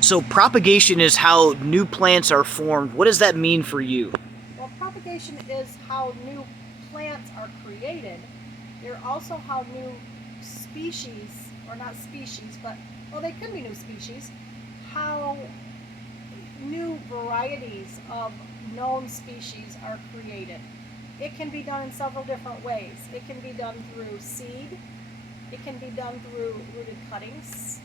So propagation is how new plants are formed. What does that mean for you? Well, propagation is how new plants are created. They're also how new species, or not species, but, well, they could be new species, how new varieties of known species are created. It can be done in several different ways. It can be done through seed. It can be done through rooted cuttings.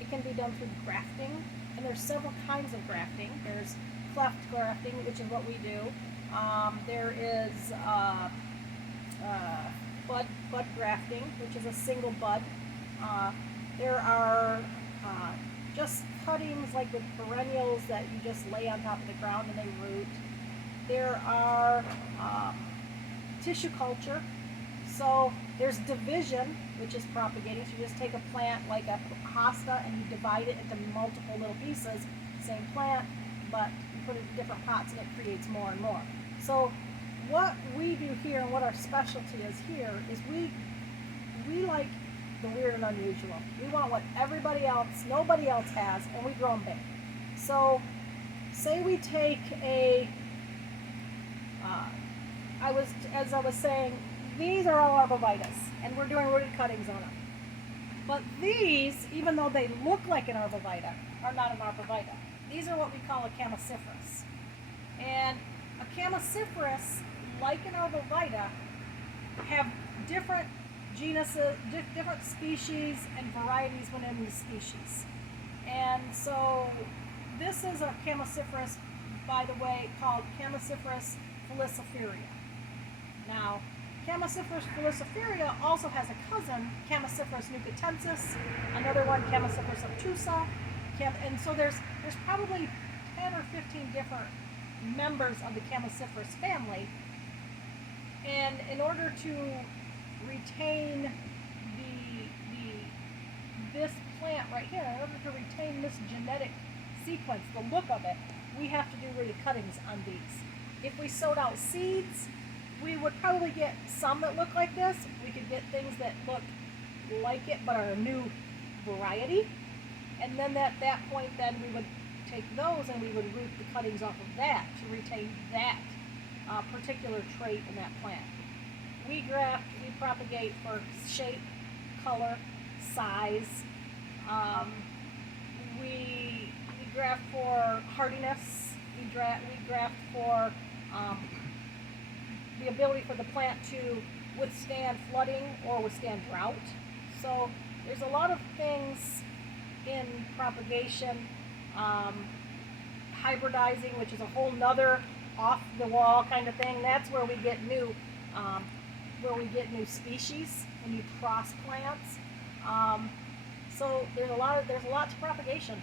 It can be done through grafting. And there's several kinds of grafting. There's cleft grafting, which is what we do. There is bud grafting, which is a single bud. Uh, there are just cuttings like with perennials that you just lay on top of the ground and they root. There are tissue culture. So there's division, which is propagating. So you just take a plant like a hosta and you divide it into multiple little pieces, same plant, but you put it in different pots and it creates more and more. So what we do here and what our specialty is here is we like the weird and unusual. We want what nobody else has, and we grow them big. So say we take as I was saying, these are all arborvitaes, and we're doing rooted cuttings on them. But these, even though they look like an arborvitae, are not an arborvitae. These are what we call a chamaciferous. And a chamaciferous, like an arborvitae, have different genuses, different species and varieties within the species. And so this is a chamaciferous, by the way, called Chamaciferous falciparia. Now, Chamaciferous falciparia also has a cousin, Chamaciferous nucitensis, another one, Chamaciferous obtusa, and so there's probably 10 or 15 different members of the Chamaciferous family. And in order to retain this plant right here, in order to retain this genetic sequence, the look of it, we have to do rooted cuttings on these. If we sowed out seeds, we would probably get some that look like this. We could get things that look like it but are a new variety. And then at that point, then we would take those and we would root the cuttings off of that to retain that particular trait in that plant. We graft, we propagate for shape, color, size. We graft for hardiness. We graft for the ability for the plant to withstand flooding or withstand drought. So there's a lot of things in propagation. Hybridizing, which is a whole nother off the wall kind of thing. That's where we get new species when you cross plants. So there's a lot to propagation.